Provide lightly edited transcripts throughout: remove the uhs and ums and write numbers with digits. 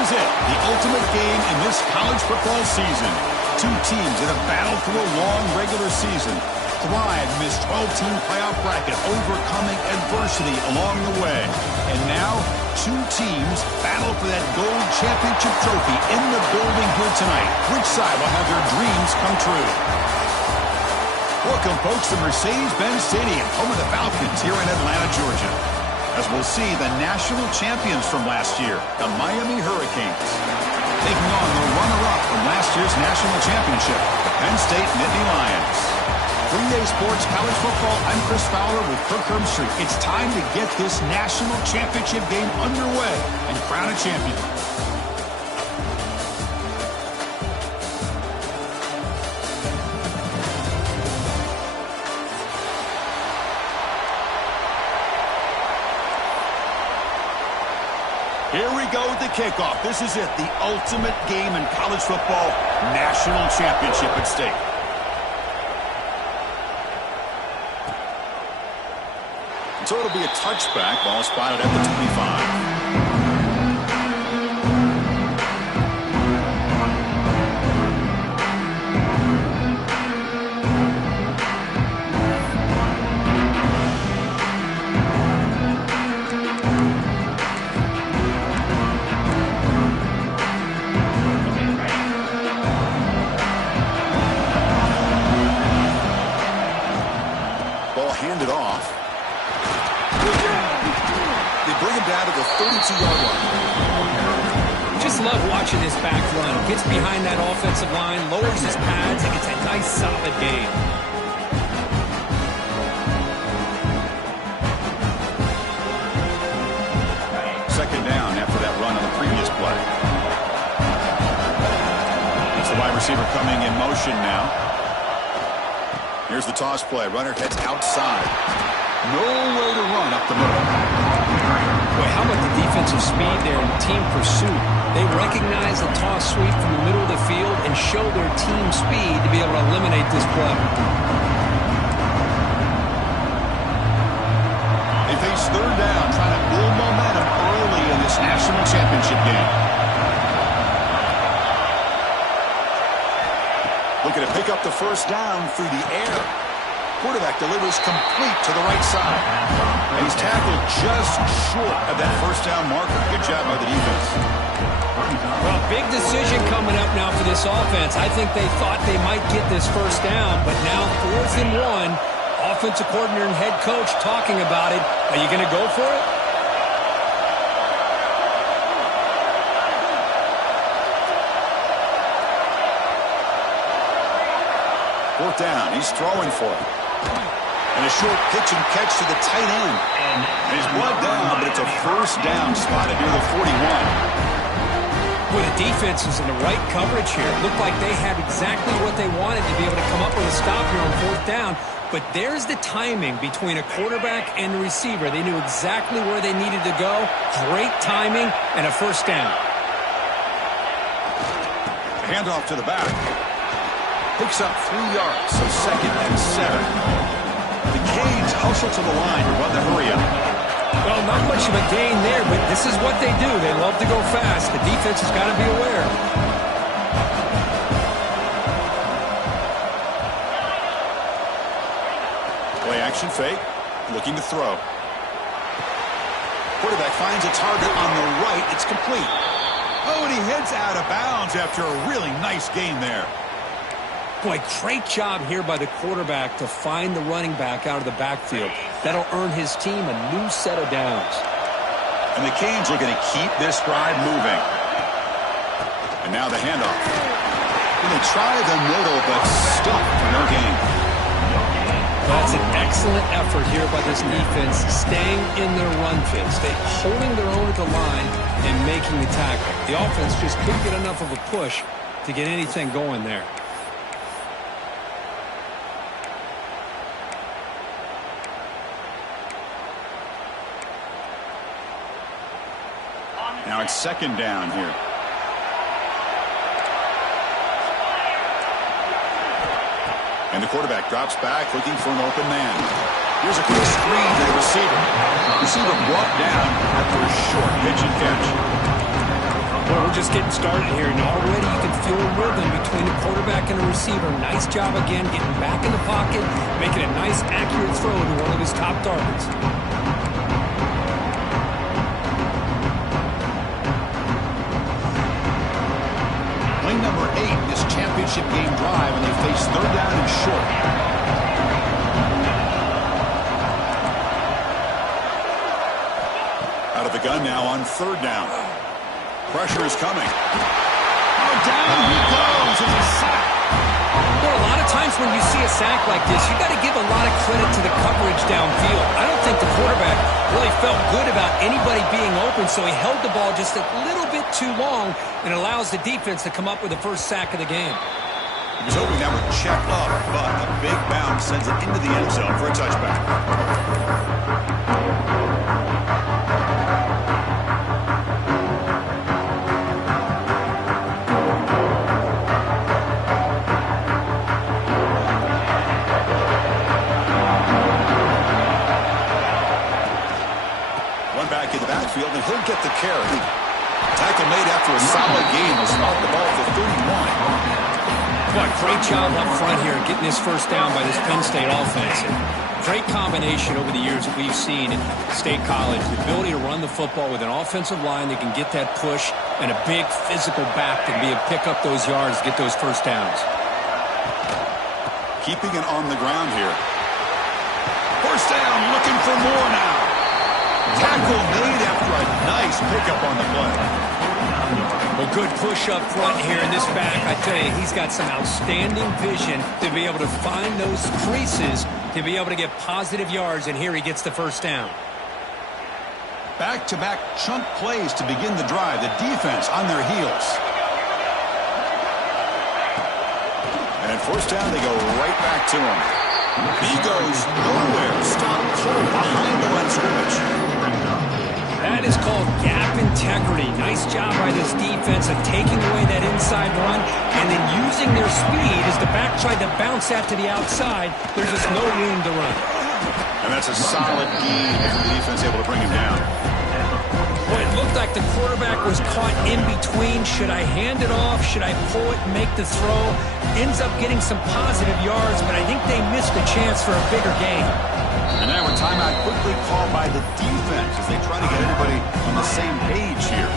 is it, the ultimate game in this college football season. Two teams that have battled through a long regular season, thrive in this 12-team playoff bracket, overcoming adversity along the way. And now, two teams battle for that gold championship trophy in the building here tonight. Which side will have their dreams come true? Welcome, folks, to Mercedes-Benz Stadium, home of the Falcons here in Atlanta, Georgia, as we'll see the national champions from last year, the Miami Hurricanes, taking on the runner-up from last year's national championship, the Penn State Nittany Lions. 3-Day Sports College Football, I'm Chris Fowler with Kirk Herbstreit. It's time to get this national championship game underway and crown a champion. Here we go with the kickoff. This is it, the ultimate game in college football, national championship at stake. So it'll be a touchback, ball spotted at the 25. Handed off. They bring him down to the 32-yard line. Just love watching this back run. Gets behind that offensive line, lowers his pads, and gets a nice solid gain. Second down after that run on the previous play. That's the wide receiver coming in motion now. Here's the toss play. Runner heads outside. Nowhere to run up the middle. Boy, how about the defensive speed there in team pursuit? They recognize the toss sweep from the middle of the field and show their team speed to be able to eliminate this play. They face third down, trying to build momentum early in this national championship game. Looking to pick up the first down through the air. Quarterback delivers complete to the right side. And he's tackled just short of that first down marker. Good job by the defense. Well, big decision coming up now for this offense. I think they thought they might get this first down, but now 4th and 1. Offensive coordinator and head coach talking about it. Are you going to go for it? Fourth down. He's throwing for it. And a short pitch and catch to the tight end. And he's brought down, but it's a first down spotted near the 41. Well, the defense is in the right coverage here. It looked like they had exactly what they wanted to be able to come up with a stop here on 4th down. But there's the timing between a quarterback and the receiver. They knew exactly where they needed to go. Great timing and a first down. Handoff to the back. Picks up 3 yards, so 2nd and 7. The Canes hustle to the line to run the hurry up. Well, not much of a gain there, but this is what they do. They love to go fast. The defense has got to be aware. Play action fake, looking to throw. Quarterback finds a target on the right. It's complete. Oh, and he heads out of bounds after a really nice gain there. Boy, great job here by the quarterback to find the running back out of the backfield. That'll earn his team a new set of downs. And the Canes are going to keep this drive moving. And now the handoff. And they try the middle, but stuck for no gain. That's an excellent effort here by this defense, staying in their run phase. Holding their own at the line and making the tackle. The offense just couldn't get enough of a push to get anything going there. Now it's 2nd down here. And the quarterback drops back looking for an open man. Here's a quick screen to the receiver. Receiver brought down after a short pitch and catch. Well, we're just getting started here, and already you can feel a rhythm between the quarterback and the receiver. Nice job again getting back in the pocket, making a nice, accurate throw to one of his top targets. Play number 8 in this championship game drive, and they face third down and short. Out of the gun now on third down. Pressure is coming. Oh, down he goes. It's a sack. Well, a lot of times when you see a sack like this, you got to give a lot of credit to the coverage downfield. I don't think the quarterback really felt good about anybody being open, so he held the ball just a little bit too long and allows the defense to come up with the first sack of the game. He was hoping that would check up, but a big bounce sends it into the end zone for a touchback. And he'll get the carry. Tackle made after a solid game. Will spot the ball for 31. Well, great job up front here getting this first down by this Penn State offense. And great combination over the years that we've seen in State College. The ability to run the football with an offensive line that can get that push and a big physical back that can be able to pick up those yards, get those first downs. Keeping it on the ground here. First down, looking for more now. Tackle made after a nice pickup on the play. Well, good push up front here in this back. I tell you, he's got some outstanding vision to be able to find those creases, to be able to get positive yards, and here he gets the first down. Back-to-back chunk plays to begin the drive. The defense on their heels. And at first down, they go right back to him. He goes nowhere. Stop cold behind the line scrimmage. That is called gap integrity. Nice job by this defense of taking away that inside run and then using their speed as the back tried to bounce that to the outside. There's just no room to run. And that's a solid gain as the defense able to bring him down. Well, it looked like the quarterback was caught in between. Should I hand it off? Should I pull it and make the throw? Ends up getting some positive yards, but I think they missed a chance for a bigger gain. And now a timeout quickly called by the defense as they try to get everybody on the same page here.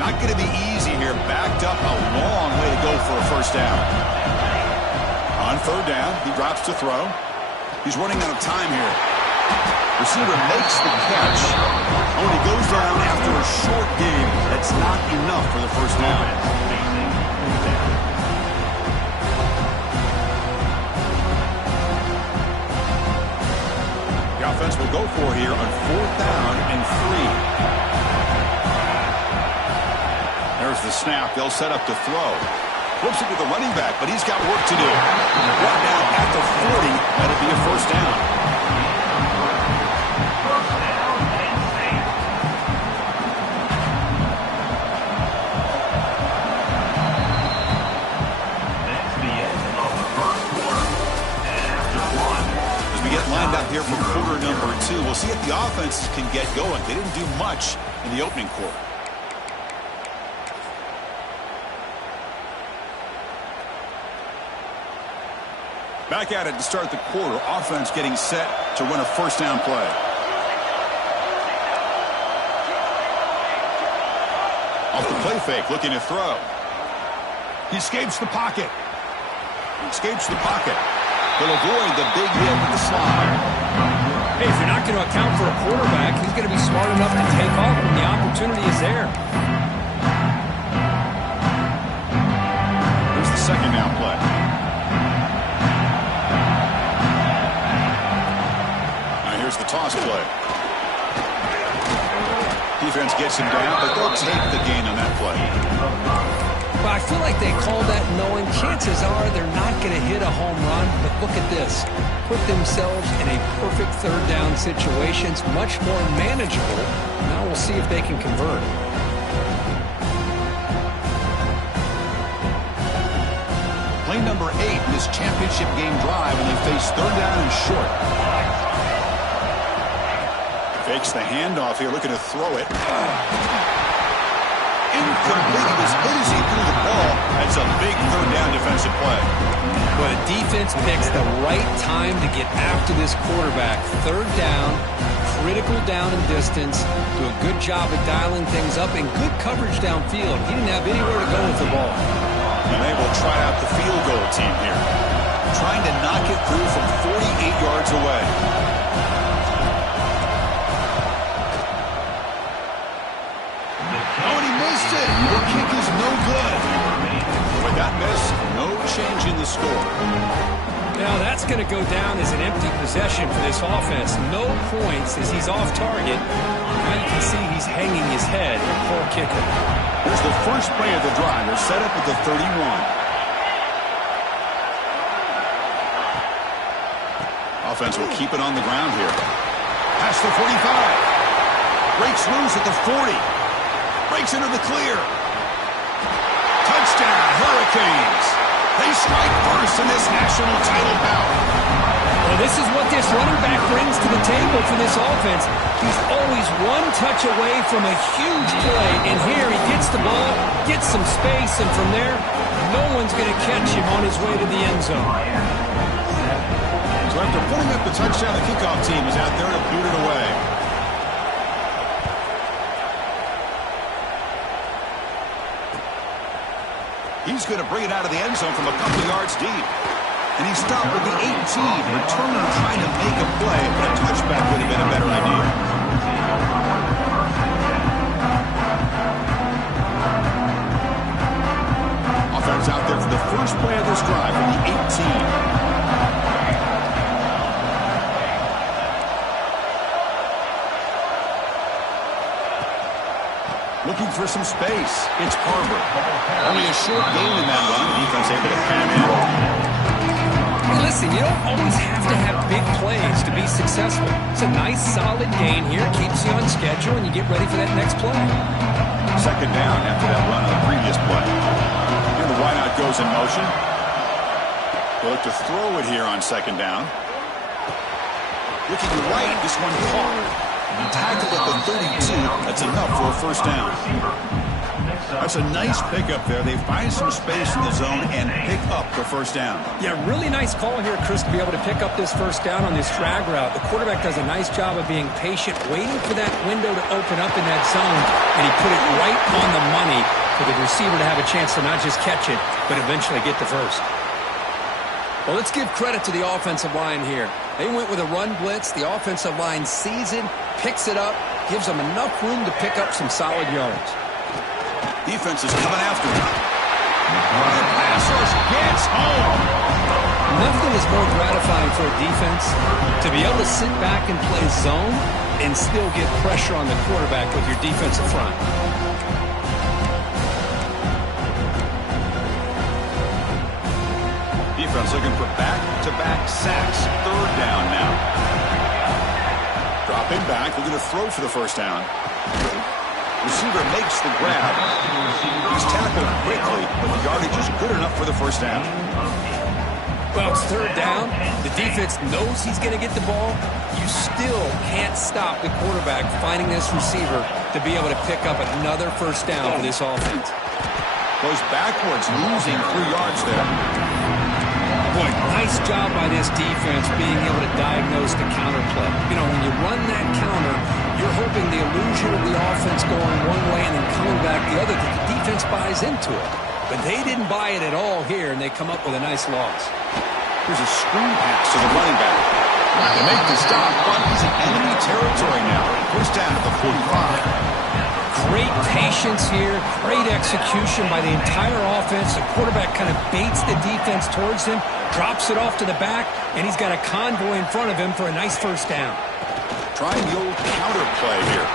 Not going to be easy here. Backed up a long way to go for a first down. On third down, he drops to throw. He's running out of time here. Receiver makes the catch. Oh, and he goes down after a short game. That's not enough for the first down. The offense will go for here on fourth down and 3. There's the snap. They'll set up to throw. Flips it to the running back, but he's got work to do. Right now at the 40, that'll be a first down. Lined up here for quarter number 2. We'll see if the offenses can get going. They didn't do much in the opening quarter. Back at it to start the quarter. Offense getting set to run a first down play. Off the play fake, looking to throw. He escapes the pocket. Escapes the pocket. He'll avoid the big hit with the slide. Hey, if you're not going to account for a quarterback, he's going to be smart enough to take off when the opportunity is there. Here's the second down play. Now here's the toss play. Defense gets him down, but they'll take the gain on that play. Well, I feel like they called that knowing chances are they're not going to hit a home run, but look at this. Put themselves in a perfect third down situation. It's much more manageable. Now we'll see if they can convert. Play number 8 in this championship game drive, and they face third down and short. Fakes the handoff here, looking to throw it. Incomplete. He was hit as he threw the ball. That's a big third down defensive play. But a defense picks the right time to get after this quarterback. Third down, critical down and distance. Do a good job of dialing things up and good coverage downfield. He didn't have anywhere to go with the ball. And they will try out the field goal team here. Trying to knock it through from 48 yards away. Oh, and he missed it. The kick is no good. With that miss, no change in the score. Now that's going to go down as an empty possession for this offense. No points as he's off target. Now you can see he's hanging his head. Poor kicker. Here's the first play of the drive. They're set up at the 31. Offense will keep it on the ground here. Past the 45. Breaks loose at the 40. Breaks into the clear. Touchdown, Hurricanes. They strike first in this national title bout. Well, this is what this running back brings to the table for this offense. He's always one touch away from a huge play, and here he gets the ball, gets some space, and from there, no one's going to catch him on his way to the end zone. So after putting up the touchdown, the kickoff team is out there to boot it away. He's going to bring it out of the end zone from a couple yards deep. And he stopped at the 18, returning, trying to make a play, but a touchback would have been a better idea. Offense out there for the first play of this drive from the 18. Looking for some space. It's Harbor. Only a short gain in that run. Defense able to pan in. Hey, listen, you don't always have to have big plays to be successful. It's a nice, solid gain here. Keeps you on schedule, and you get ready for that next play. Second down after that run on the previous play. Here the wideout goes in motion. They'll look to throw it here on second down. Looking right, this one caught. Tackled at the 32. That's enough for a first down. That's a nice pickup there. They find some space in the zone and pick up the first down. Yeah, really nice call here, Chris, to be able to pick up this first down on this drag route. The quarterback does a nice job of being patient, waiting for that window to open up in that zone, and he put it right on the money for the receiver to have a chance to not just catch it, but eventually get the first. Well, let's give credit to the offensive line here. They went with a run blitz. The offensive line sees it, picks it up, gives them enough room to pick up some solid yards. Defense is coming after him. The pass rush gets home. Nothing is more gratifying for a defense to be able to sit back and play zone and still get pressure on the quarterback with your defensive front. Defense looking for back-to-back sacks. Third down now. Dropping back, looking to throw for the first down. Receiver makes the grab. He's tackled quickly, but the yardage is good enough for the first down. Well, it's third down. The defense knows he's going to get the ball. You still can't stop the quarterback finding this receiver to be able to pick up another first down for this offense. Goes backwards, losing 3 yards there. Boy, nice job by this defense being able to diagnose the counter play. You know, when you run that counter, you're hoping the illusion of the offense going one way and then coming back the other, that the defense buys into it. But they didn't buy it at all here, and they come up with a nice loss. Here's a screen pass to the running back. To make the stop, but he's in enemy territory now. First down at the 45. Great patience here, great execution by the entire offense. The quarterback kind of baits the defense towards him, drops it off to the back, and he's got a convoy in front of him for a nice first down. Trying the old counter play here.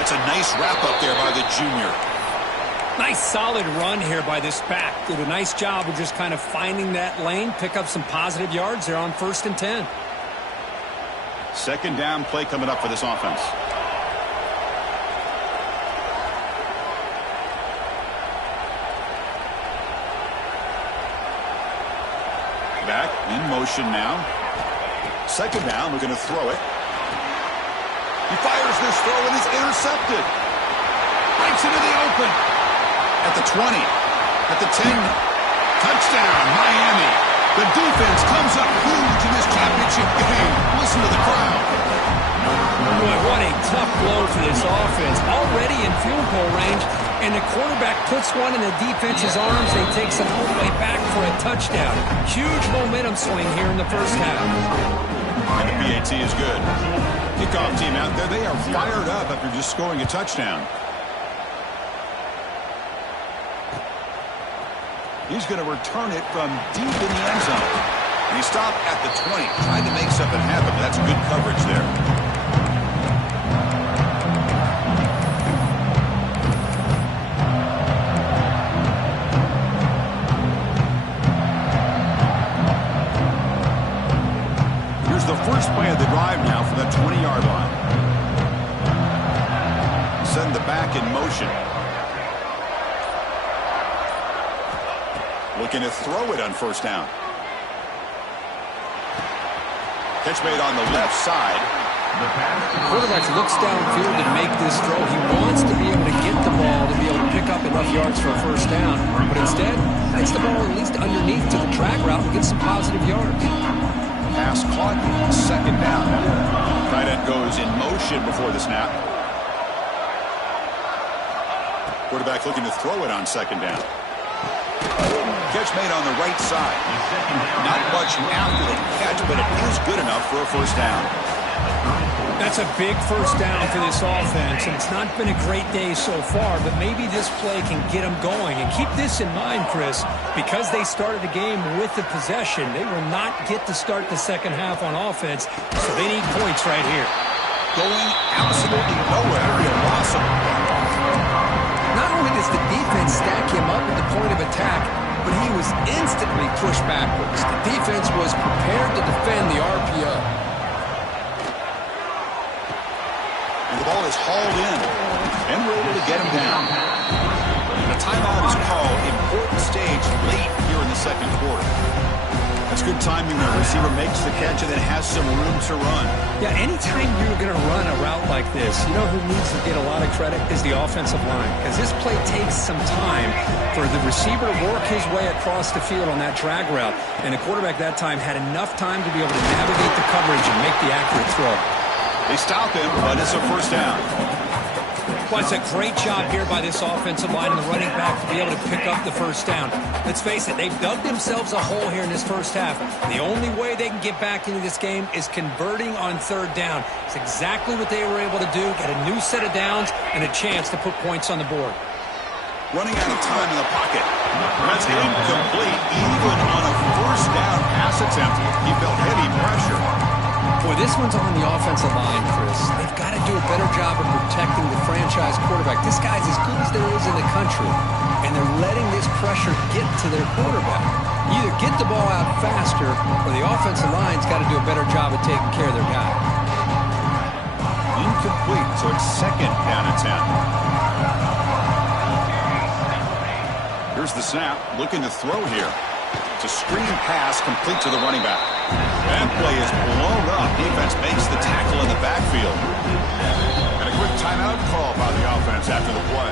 It's a nice wrap up there by the junior. Nice solid run here by this back. Did a nice job of just kind of finding that lane, pick up some positive yards there on 1st and 10. Second down play coming up for this offense. Back in motion now. Second down, we're going to throw it. He fires this throw and is intercepted. Breaks into the open. At the 20. At the 10. Touchdown, Miami. The defense comes up huge in this championship game. Listen to the crowd. Boy, what a tough blow for this offense. Already in field goal range, and the quarterback puts one in the defense's arms. They take some all the way back for a touchdown. Huge momentum swing here in the first half. And the PAT is good. Kickoff team out there, they are fired up after just scoring a touchdown. He's going to return it from deep in the end zone. And he stopped at the 20, trying to make something happen. That's good coverage there. Here's the first play of the drive now from the 20-yard line. Send the back in motion. Looking to throw it on first down. Catch made on the left side. The quarterback looks downfield to make this throw. He wants to be able to get the ball to be able to pick up enough yards for a first down. But instead, gets the ball at least underneath to the drag route and gets some positive yards. Pass caught. Second down. Tight end goes in motion before the snap. Quarterback looking to throw it on second down. Catch made on the right side. Not much after the catch, but it is good enough for a first down. That's a big first down for this offense, and it's not been a great day so far, but maybe this play can get them going. And keep this in mind, Chris, because they started the game with the possession, they will not get to start the second half on offense, so they need points right here. Going absolutely nowhere. Awesome. Not only does the defense stack him up at the point of attack, but he was instantly pushed backwards. The defense was prepared to defend the RPO. And the ball is hauled in. And we're able to get him down. And a timeout is called. Important stage late here in the second quarter. That's good timing. The receiver makes the catch and then has some room to run. Yeah, anytime you're going to run a route like this, you know who needs to get a lot of credit is the offensive line. Because this play takes some time for the receiver to work his way across the field on that drag route. And the quarterback that time had enough time to be able to navigate the coverage and make the accurate throw. They stop him, but it's a first down. Well, it's a great job here by this offensive line and the running back to be able to pick up the first down. Let's face it, they've dug themselves a hole here in this first half. The only way they can get back into this game is converting on third down. It's exactly what they were able to do, get a new set of downs and a chance to put points on the board. Running out of time in the pocket. That's incomplete. Even on a first down pass attempt, he felt heavy pressure. Boy, this one's on the offensive line, Chris. They've got to do a better job of protecting the franchise quarterback. This guy's as good as there is in the country, and they're letting this pressure get to their quarterback. Either get the ball out faster, or the offensive line's got to do a better job of taking care of their guy. Incomplete, so it's second down and 10. Here's the snap, looking to throw here. It's a screen pass complete to the running back. That play is blown up. Defense makes the tackle in the backfield. And a quick timeout call by the offense after the play.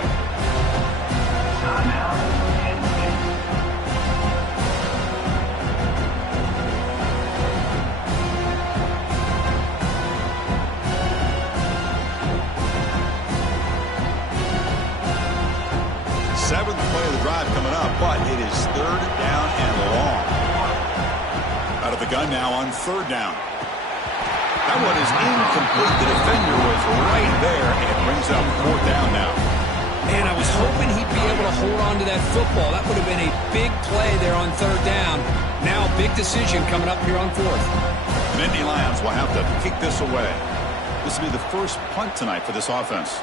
Seventh play of the drive coming up, but it is third down and long. Out of the gun now on third down. That one is incomplete. The defender was right there, and it brings up fourth down now. Man, I was hoping he'd be able to hold on to that football. That would have been a big play there on third down. Now, big decision coming up here on fourth. Nittany Lions will have to kick this away. This will be the first punt tonight for this offense.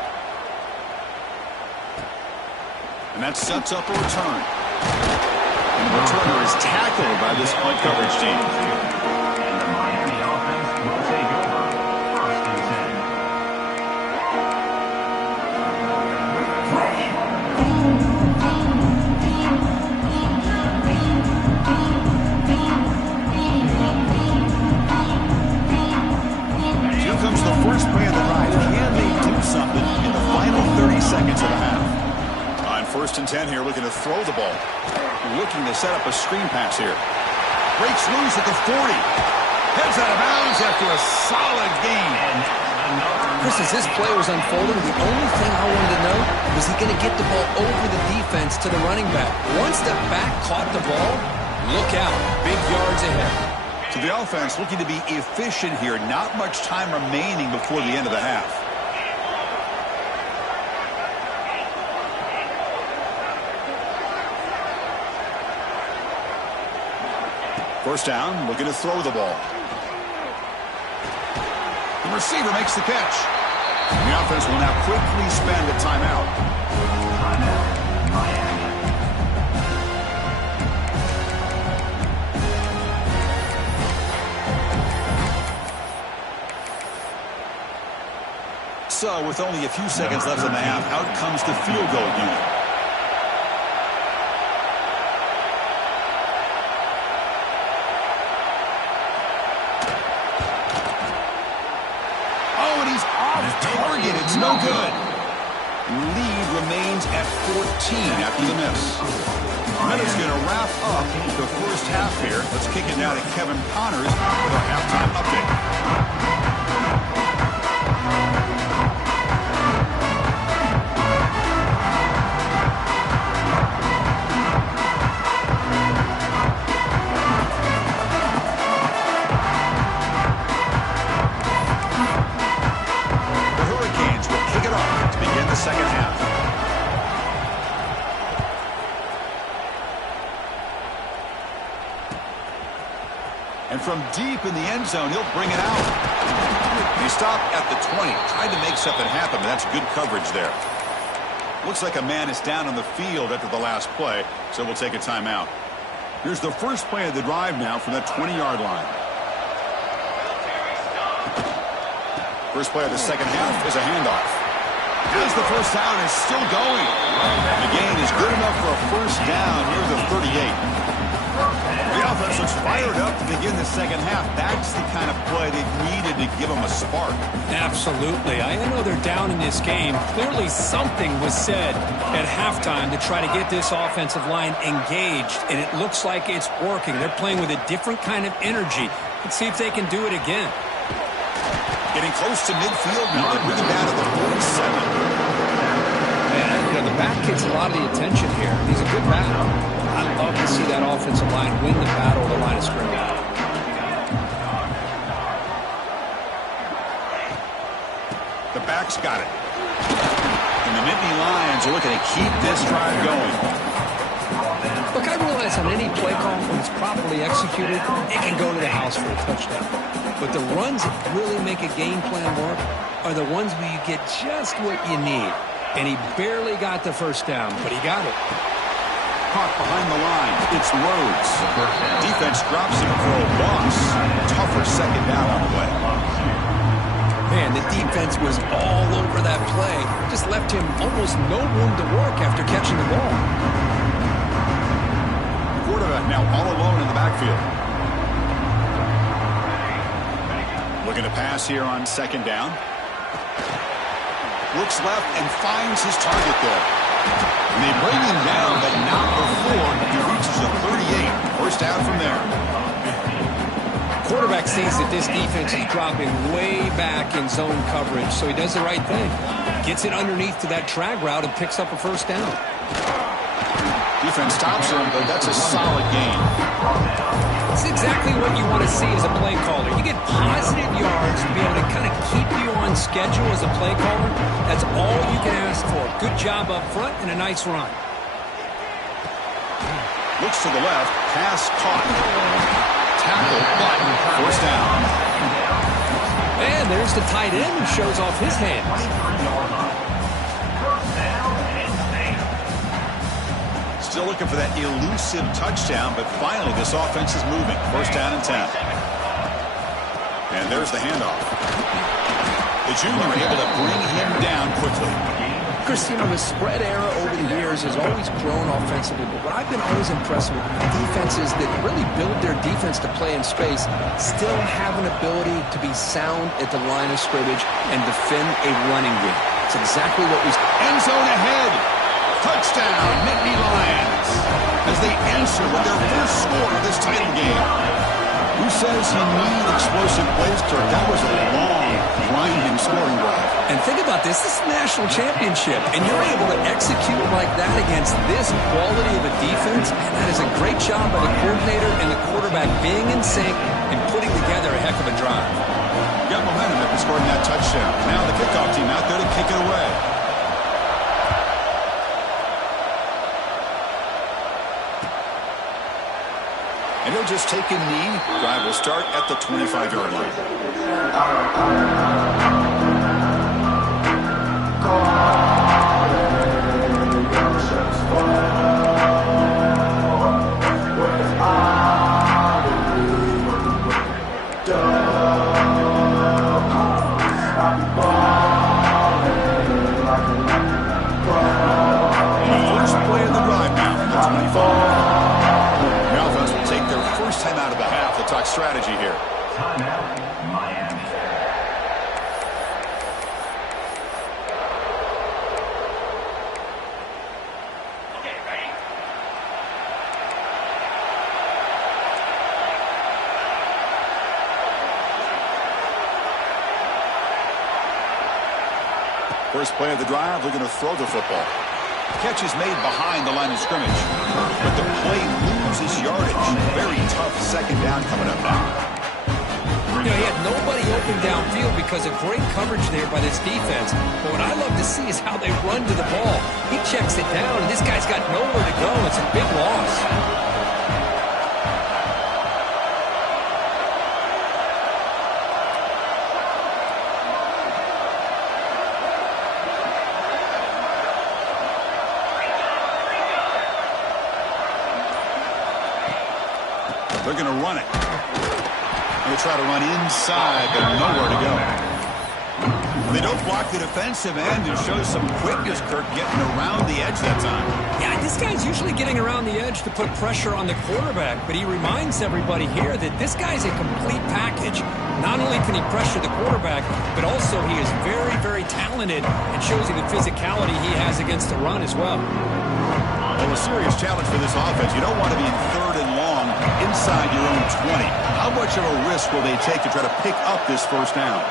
And that sets up a return. And the returner is tackled by this punt coverage team. And the Miami offense will take over first and 10. Here comes the first play of the drive. throw the ball. Looking to set up a screen pass here. Breaks loose at the 40. Heads out of bounds after a solid gain. Chris, as this play was unfolding, the only thing I wanted to know was he going to get the ball over the defense to the running back. Once the back caught the ball, look out. Big yards ahead. So the offense looking to be efficient here. Not much time remaining before the end of the half. First down, looking to throw the ball. The receiver makes the catch. And the offense will now quickly spend a timeout. Miami. So, with only a few seconds left in the half, out comes the field goal unit. Target, it's no good. Lead remains at 14 after the miss. That is going to wrap up the first half here. Let's kick it now to Kevin Connors with our halftime update. Second half. And from deep in the end zone, he'll bring it out. He stopped at the 20, tried to make something happen, but that's good coverage there. Looks like a man is down on the field after the last play, so we'll take a timeout. Here's the first play of the drive now from that 20-yard line. First play of the second half is a handoff. As the first down is still going. The gain is good enough for a first down near the 38. The offense looks fired up to begin the second half. That's the kind of play they needed to give them a spark. Absolutely. I know they're down in this game. Clearly something was said at halftime to try to get this offensive line engaged, and it looks like it's working. They're playing with a different kind of energy. Let's see if they can do it again. Getting close to midfield now. They bring it down to the 47. Man, you know, the back gets a lot of the attention here. He's a good batter. I love to see that offensive line win the battle of the line of scrimmage. The back's got it. And the Nittany Lions are looking to keep this drive going. Look, I realize on any play call, when it's properly executed, it can go to the house for a touchdown. But the runs that really make a game plan work are the ones where you get just what you need. And he barely got the first down, but he got it. Caught behind the line. It's Rhodes. Defense drops him for a loss. Tougher second down on the way. Man, the defense was all over that play. Just left him almost no room to work after catching the ball. Quarterback now all alone in the backfield. Looking to pass here on second down. Looks left and finds his target there. And they bring him down, but not before he reaches the 38. First down from there. Quarterback sees that this defense is dropping way back in zone coverage, so he does the right thing. Gets it underneath to that drag route and picks up a first down. Defense stops him, but that's a solid gain. It's exactly what you want to see as a play caller. You get positive yards to be able to kind of keep you on schedule as a play caller. That's all you can ask for. Good job up front and a nice run. Looks to the left. Pass caught. Tackle, but first down. And there's the tight end who shows off his hands. Still looking for that elusive touchdown, but finally this offense is moving. First down and 10. And there's the handoff. The junior able to bring him down quickly. Chris, you know, the spread era over the years has always grown offensively, but what I've been always impressed with defenses that really build their defense to play in space still have an ability to be sound at the line of scrimmage and defend a running game. It's exactly what we... End zone ahead. Touchdown, Nittany Lions, as they answer with their first score of this title game. Who says you need explosive plays, Kirk? That was a long, grinding scoring drive. And think about this. This is a national championship, and you're able to execute like that against this quality of a defense, and that is a great job by the coordinator and the quarterback being in sync and putting together a heck of a drive. Got momentum after scoring that touchdown. Now the kickoff team out there to kick it away. And he'll just take a knee. Drive will start at the 25-yard line. First play of the drive now from the 25. Time out of the half to talk strategy here. Timeout, Miami. Okay, ready? First play of the drive, looking to throw the football. Catch is made behind the line of scrimmage, but the play loses yardage. Very tough second down coming up now. You know, he had nobody open downfield because of great coverage there by this defense. But what I love to see is how they run to the ball. He checks it down, and this guy's got nowhere to go. It's a big loss. They're going to run it. They try to run inside, but nowhere to go. They don't block the defensive end and show some quickness, Kirk, getting around the edge that time. Yeah, this guy's usually getting around the edge to put pressure on the quarterback, but he reminds everybody here that this guy's a complete package. Not only can he pressure the quarterback, but also he is very, very talented and shows you the physicality he has against the run as well. Well, a serious challenge for this offense. You don't want to be in third and long inside your own 20. How much of a risk will they take to try to pick up this first down?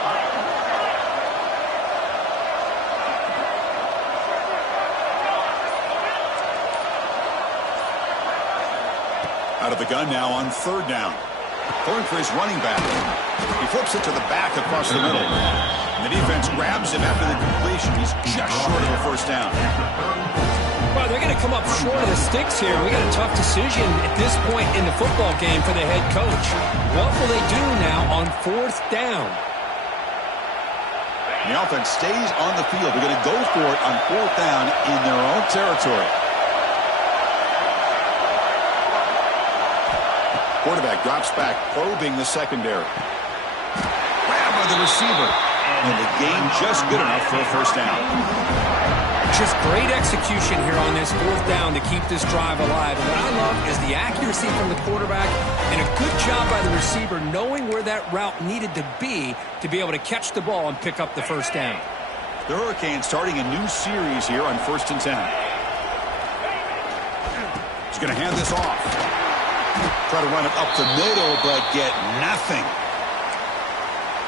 Out of the gun now on third down. Going for his running back. He flips it to the back across the middle. And the defense grabs him after the completion. He's just short of a first down. Well, they're going to come up short of the sticks here. We got a tough decision at this point in the football game for the head coach. What will they do now on fourth down? The offense stays on the field. They're going to go for it on fourth down in their own territory. Quarterback drops back, probing the secondary. Grab by the receiver. And the game just good enough for a first down. Just great execution here on this fourth down to keep this drive alive. And what I love is the accuracy from the quarterback and a good job by the receiver knowing where that route needed to be able to catch the ball and pick up the first down. The Hurricanes starting a new series here on 1st and 10. He's going to hand this off. Try to run it up the middle, but get nothing.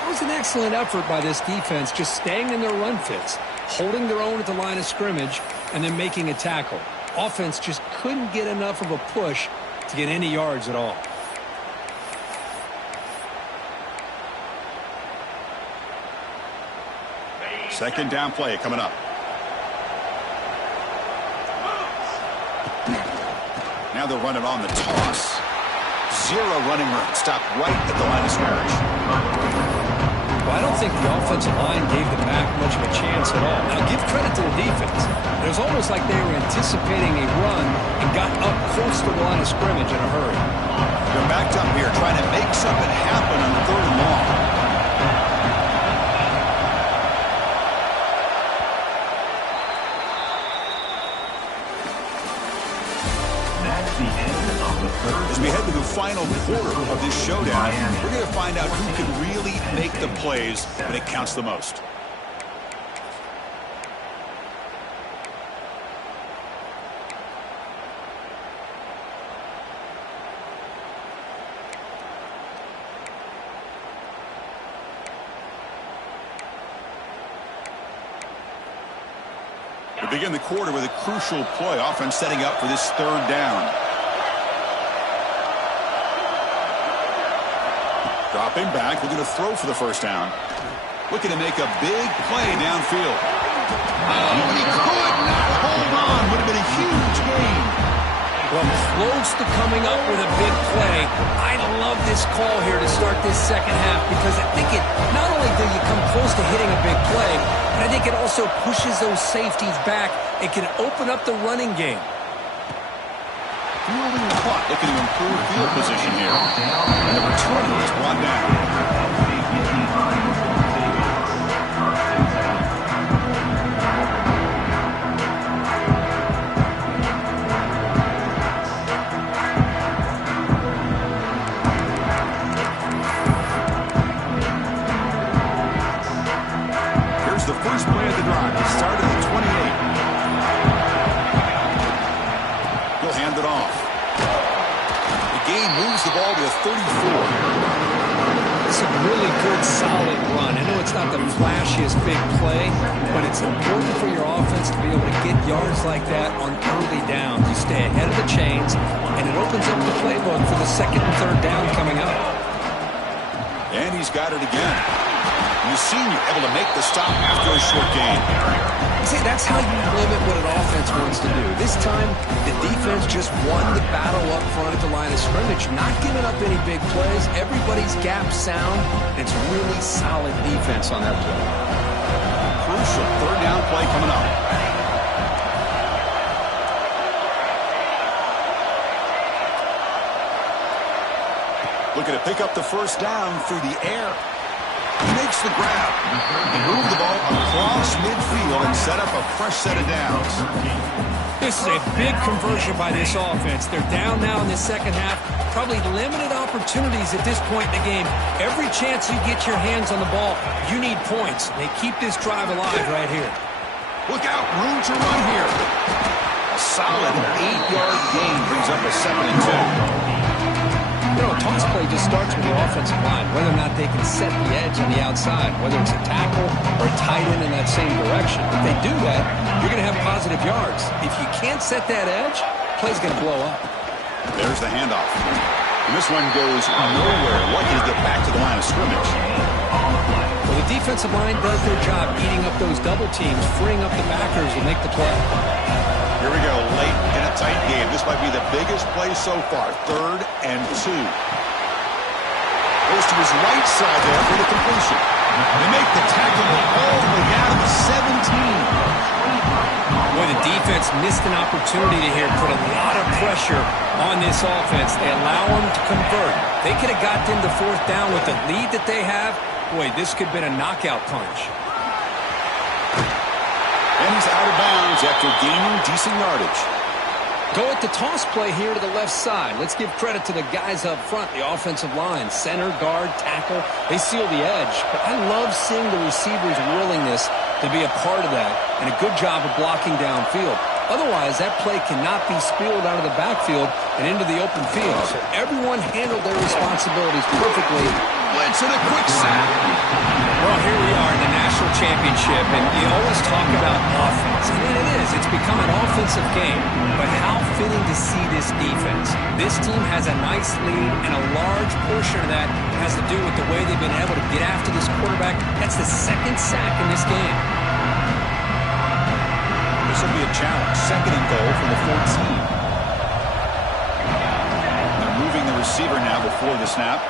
It was an excellent effort by this defense, just staying in their run fits, holding their own at the line of scrimmage, and then making a tackle. Offense just couldn't get enough of a push to get any yards at all. Second down play coming up. Now they'll run it on the toss. Zero running room. Stop right at the line of scrimmage. Well, I don't think the offensive line gave the back much of a chance at all. Now, give credit to the defense. It was almost like they were anticipating a run and got up close to the line of scrimmage in a hurry. They're backed up here trying to make something happen on third and long. As we head to the final quarter of this showdown, we're going to find out who can really make the plays when it counts the most. Begin the quarter with a crucial play. Offense setting up for this third down. Dropping back, looking to throw for the first down. Looking to make a big play downfield. Oh, and he could not hold on. Would have been a huge gain. Well, close to coming up with a big play. I love this call here to start this second half because I think it not only do you come close to hitting a big play, but I think it also pushes those safeties back. It can open up the running game. Fielding the clock, looking to improve field position here. And the returner is brought down. Here's the first play of the drive. It started at 28. He'll hand it off. The game moves the ball to the 34. It's a really good, solid run. I know it's not the flashiest big play, but it's important for your offense to be able to get yards like that on early downs. You stay ahead of the chains, and it opens up the playbook for the second and third down coming up. And he's got it again. The senior able to make the stop after a short gain. See, that's how you limit what an offense wants to do. This time, the defense just won the battle up front at the line of scrimmage, not giving up any big plays. Everybody's gap sound. It's really solid defense on that play. Crucial third down play coming up. Looking to pick up the first down through the air. He makes the grab. He moved the ball across midfield and set up a fresh set of downs. This is a big conversion by this offense. They're down now in the second half. Probably limited opportunities at this point in the game. Every chance you get your hands on the ball, you need points. They keep this drive alive right here. Look out, room to run here. A solid 8-yard gain brings up a 2nd and 2. You know, a toss play just starts with the offensive line, whether or not they can set the edge on the outside, whether it's a tackle or a tight end in that same direction. If they do that, you're going to have positive yards. If you can't set that edge, play's going to blow up. There's the handoff. And this one goes nowhere. Lucky to get back to the line of scrimmage. Well, the defensive line does their job eating up those double teams, freeing up the backers to make the play. Here we go, late in a tight game. This might be the biggest play so far. 3rd and 2. Goes to his right side there for the completion. They make the tackle all the way down to the 17. Boy, the defense missed an opportunity here, put a lot of pressure on this offense. They allow them to convert. They could have got them to 4th down with the lead that they have. Boy, this could have been a knockout punch. And he's out of bounds after gaining decent yardage. Go at the toss play here to the left side. Let's give credit to the guys up front, the offensive line, center, guard, tackle. They seal the edge. But I love seeing the receivers' willingness to be a part of that and a good job of blocking downfield. Otherwise, that play cannot be spilled out of the backfield and into the open field. So everyone handled their responsibilities perfectly. Blitz and a quick sack. Well, here we are in the national championship, and you always talk about offense. And it is. It's become an offensive game. But how fitting to see this defense. This team has a nice lead, and a large portion of that has to do with the way they've been able to get after this quarterback. That's the 2nd sack in this game. This will be a challenge. 2nd and goal from the 14. They're moving the receiver now before the snap.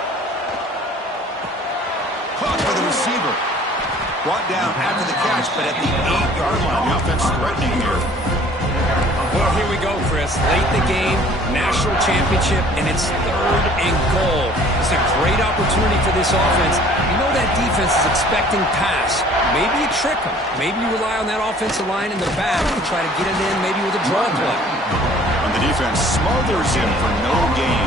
Caught by the receiver. Brought down after the catch, but at the 8-yard line. The offense threatening here. Well, here we go, Chris. Late in the game, national championship, and it's 3rd and goal. It's a great opportunity for this offense. You know that defense is expecting pass. Maybe you trick them. Maybe you rely on that offensive line in the back to try to get it in, maybe with a draw play. And the defense smothers him for no gain.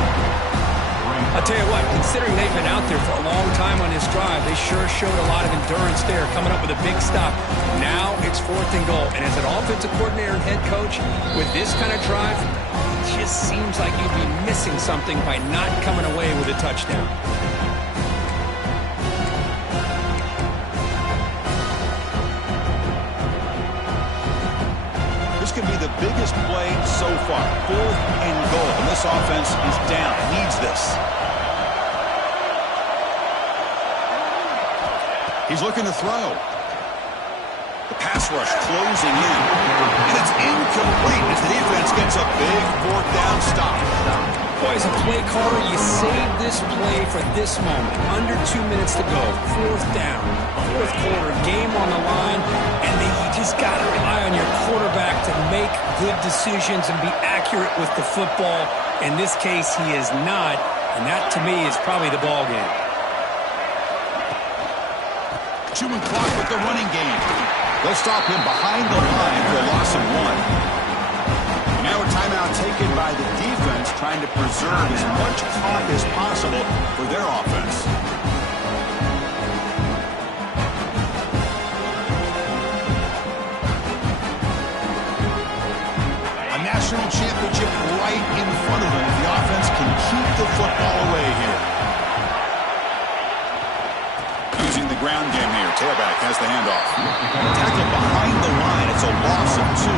I'll tell you what, considering they've been out there for a long time on this drive, they sure showed a lot of endurance there, coming up with a big stop. Now it's 4th and goal. And as an offensive coordinator and head coach, with this kind of drive, it just seems like you'd be missing something by not coming away with a touchdown. so far. 4th and goal. And this offense is down. It needs this. He's looking to throw. The pass rush closing in. And it's incomplete as the defense gets a big 4th down stop. Boy, as a play caller, you save this play for this moment. Under 2 minutes to go. 4th down. 4th quarter. Game on the line. And you just got to rely on your quarterback to make good decisions and be accurate with the football. In this case, he is not. And that, to me, is probably the ball game. Chewing clock with the running game. They'll stop him behind the line for a loss of 1. Now a timeout taken by the defense, trying to preserve as much clock as possible for their offense. A national championship right in front of them. The offense can keep the football away here. Using the ground game here. Tailback has the handoff. Tackle behind the line. It's a loss of 2.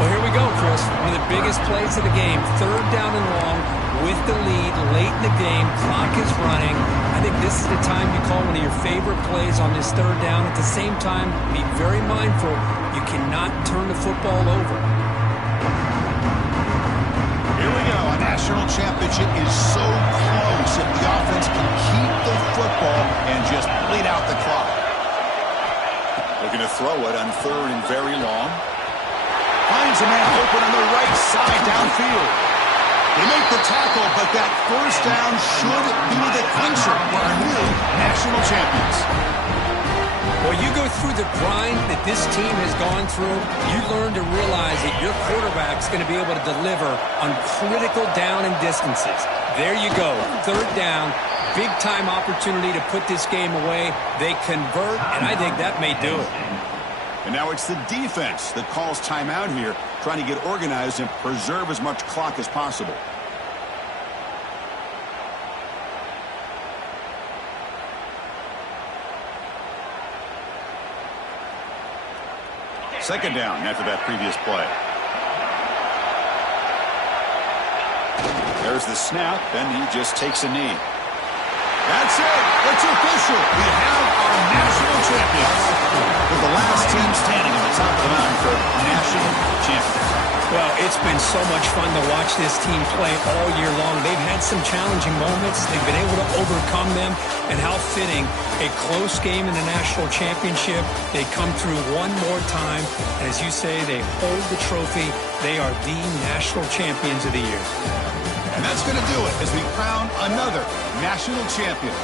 Well, here we go, Chris. One of the biggest plays of the game. 3rd down and long with the lead late in the game. Clock is running. I think this is the time you call one of your favorite plays on this 3rd down. At the same time, be very mindful. You cannot turn the football over. Here we go. A national championship is so close if the offense can keep the football and just bleed out the clock. Looking to throw it on 3rd and very long. Finds a man open on the right side downfield. They make the tackle, but that 1st down should be the clincher for our new national champions. Well, you go through the grind that this team has gone through, you learn to realize that your quarterback's going to be able to deliver on critical down and distances. There you go, 3rd down, big-time opportunity to put this game away. They convert, and I think that may do it. And now it's the defense that calls timeout here, trying to get organized and preserve as much clock as possible. Second down after that previous play. There's the snap, and he just takes a knee. That's it. It's official. We have our national champions. We're the last team standing on the top of the mountain for national champions. Well, it's been so much fun to watch this team play all year long. They've had some challenging moments. They've been able to overcome them. And how fitting, a close game in the national championship. They come through one more time. And as you say, they hold the trophy. They are the national champions of the year. And that's going to do it as we crown another national champion.